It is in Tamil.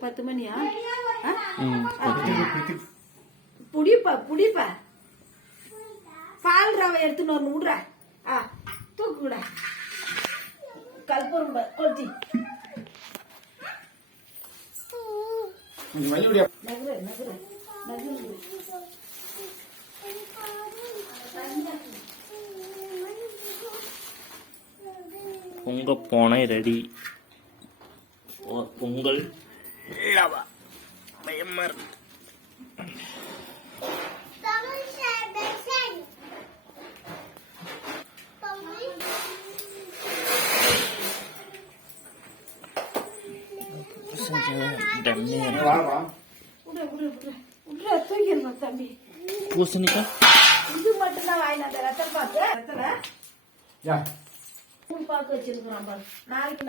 10 மணியா? புடிப்பா புடிப்பா. பால் ரவை எடுத்துன்னு வரணும் விடுற. தூக்கு விட. கல்பூரம் கொளுத்தி. நகரு நகரு நகரு. பொங்க போனை ரெடி. பொங்கல் தம்பி பூசணிக்காய் இது மட்டும் தான் வாங்கினா ரத்தம் பாக்கு பாக்கு வச்சிருக்கிறோம். நாளைக்கு